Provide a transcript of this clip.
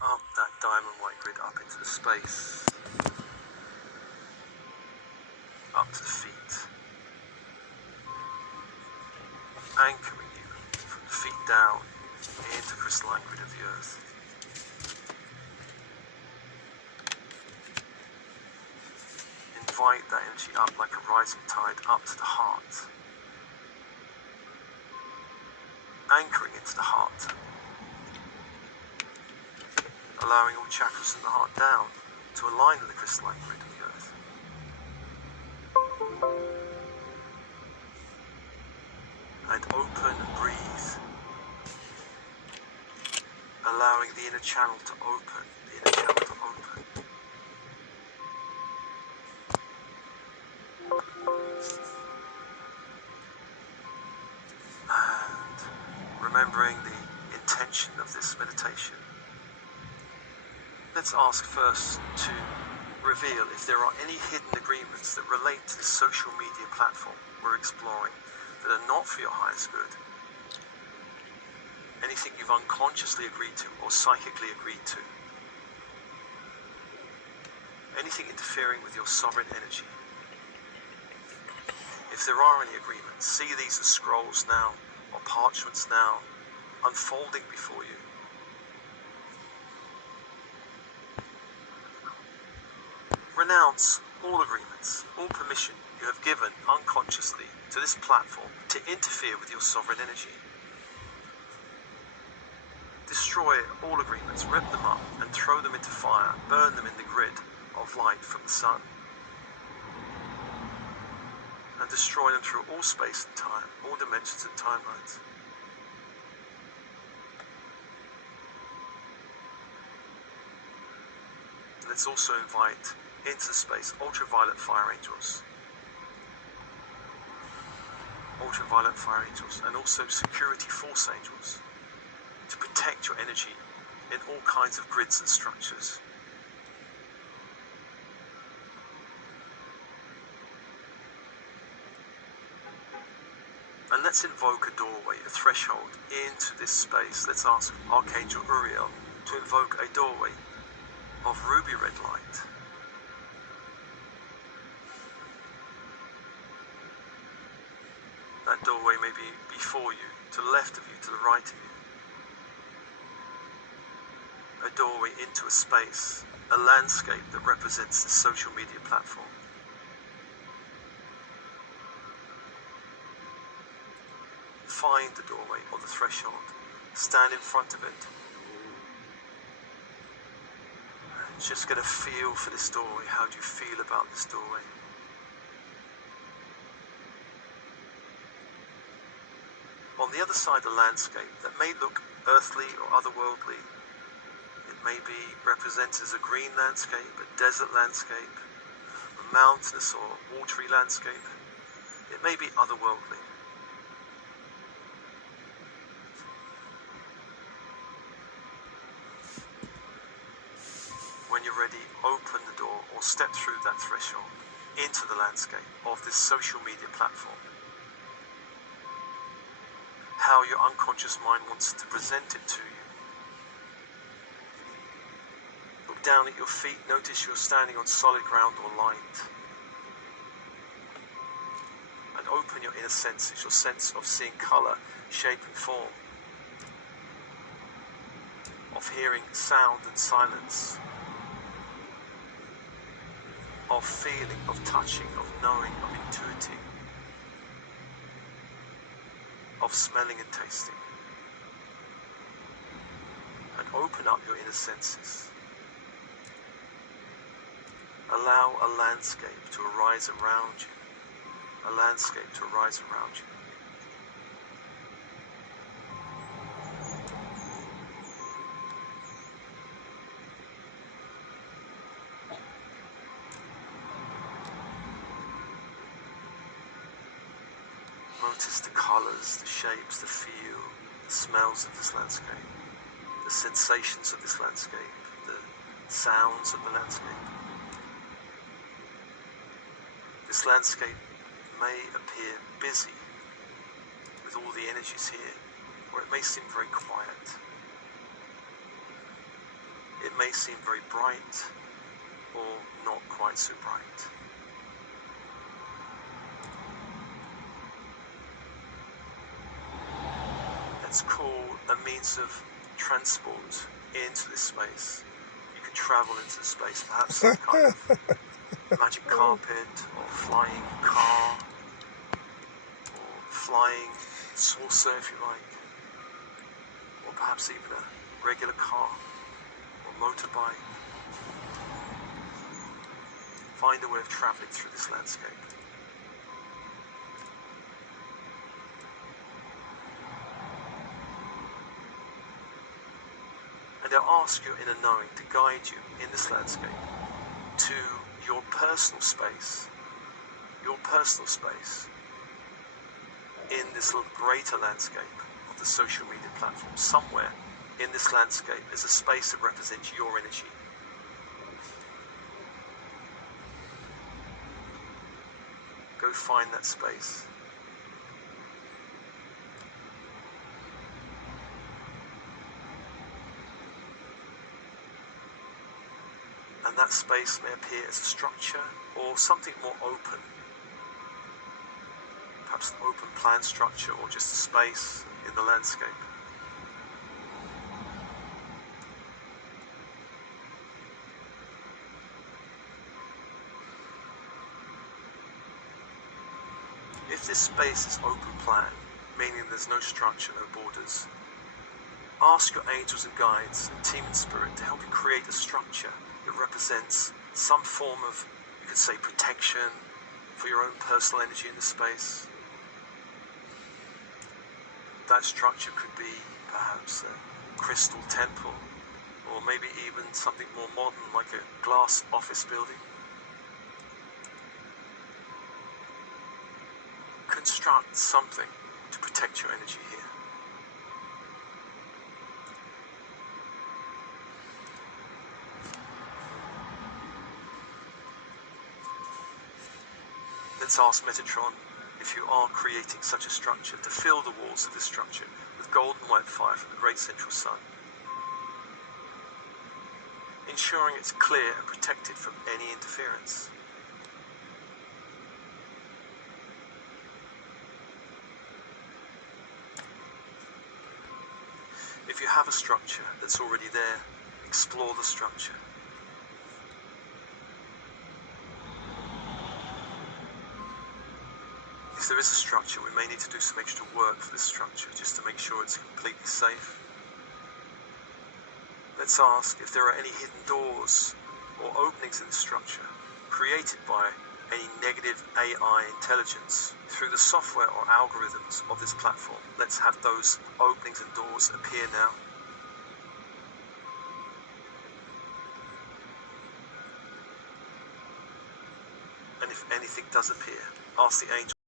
Up that diamond white grid up into the space, up to the feet, anchoring you from the feet down into the crystalline grid of the earth. Invite that energy up like a rising tide up to the heart, anchoring into the heart, allowing all chakras in the heart down to align with the crystalline grid of the earth. And open and breathe, allowing the inner channel to open, the inner channel to open. And remembering the intention of this meditation, let's ask first to reveal if there are any hidden agreements that relate to the social media platform we're exploring that are not for your highest good. Anything you've unconsciously agreed to or psychically agreed to. Anything interfering with your sovereign energy. If there are any agreements, see these as scrolls now, or parchments now, unfolding before you. Renounce all agreements, all permission you have given unconsciously to this platform to interfere with your sovereign energy. Destroy all agreements, rip them up and throw them into fire, burn them in the grid of light from the sun. And destroy them through all space and time, all dimensions and timelines. Let's also invite into the space ultraviolet fire angels. Ultraviolet fire angels and also security force angels to protect your energy in all kinds of grids and structures. And let's invoke a doorway, a threshold into this space. Let's ask Archangel Uriel to invoke a doorway of ruby red light. That doorway may be before you, to the left of you, to the right of you. A doorway into a space, a landscape that represents the social media platform. Find the doorway or the threshold, stand in front of it. And just get a feel for this doorway. How do you feel about this doorway? On the other side of the landscape that may look earthly or otherworldly, it may be represented as a green landscape, a desert landscape, a mountainous or watery landscape. It may be otherworldly. When you're ready, open the door or step through that threshold into the landscape of this social media platform. How your unconscious mind wants to present it to you. Look down at your feet, notice you're standing on solid ground or light. And open your inner senses, your sense of seeing colour, shape and form. Of hearing sound and silence. Of feeling, of touching, of knowing, of intuiting. Of smelling and tasting. And open up your inner senses. Allow a landscape to arise around you. A landscape to arise around you. Notice the colours, the shapes, the feel, the smells of this landscape, the sensations of this landscape, the sounds of the landscape. This landscape may appear busy with all the energies here, or it may seem very quiet. It may seem very bright or not quite so bright. Let's call a means of transport into this space. You can travel into the space, perhaps some kind of magic carpet or flying car or flying saucer if you like, or perhaps even a regular car or motorbike. Find a way of traveling through this landscape. And they'll ask your inner knowing to guide you in this landscape to your personal space in this little greater landscape of the social media platform. Somewhere in this landscape is a space that represents your energy. Go find that space. And that space may appear as a structure or something more open. Perhaps an open plan structure or just a space in the landscape. If this space is open plan, meaning there's no structure, no borders, ask your angels and guides and team and spirit to help you create a structure that represents some form of, you could say, protection for your own personal energy in the space. That structure could be perhaps a crystal temple, or maybe even something more modern like a glass office building. Construct something to protect your energy here. Let's ask Metatron if you are creating such a structure to fill the walls of this structure with golden white fire from the great central sun, ensuring it's clear and protected from any interference. If you have a structure that's already there, explore the structure. If there is a structure, we may need to do some extra work for this structure just to make sure it's completely safe. Let's ask if there are any hidden doors or openings in the structure created by any negative AI intelligence through the software or algorithms of this platform. Let's have those openings and doors appear now. And if anything does appear, ask the angel